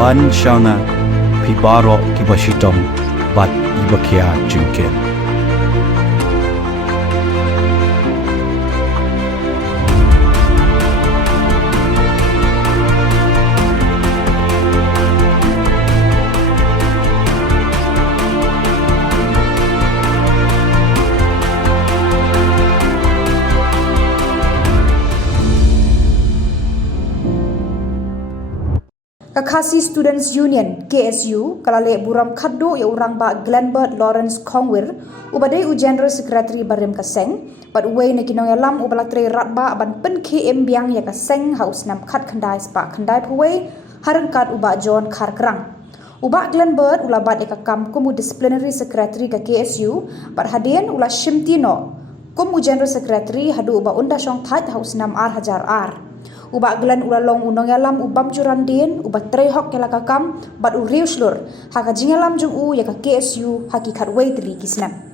wan shanga pibaro kibashitong bat ibakia jinken. Khasi Students Union KSU kalale Burom Khatduh ya Rangbah Glenbert Lawrence Khongwir ubadai General Secretary barim seng but uwei na nongialam ubala trei ratbah ban pynkhie biang ya seng haus nam khat khandai spa khandai uwei ryngkat uba John Kharkrang. Uba Glenbert ulabat ekakam kumu Disciplinary Secretary ke KSU but hadien ula shimti no kumu General Secretary haduh uba unda shongthait haus nam hajar. Uba Glen ulalong nongialam ubam randien uba trei hok kelakakam bat riewshlur haka jingialam jong ya KSU hakikat wei tylli snem.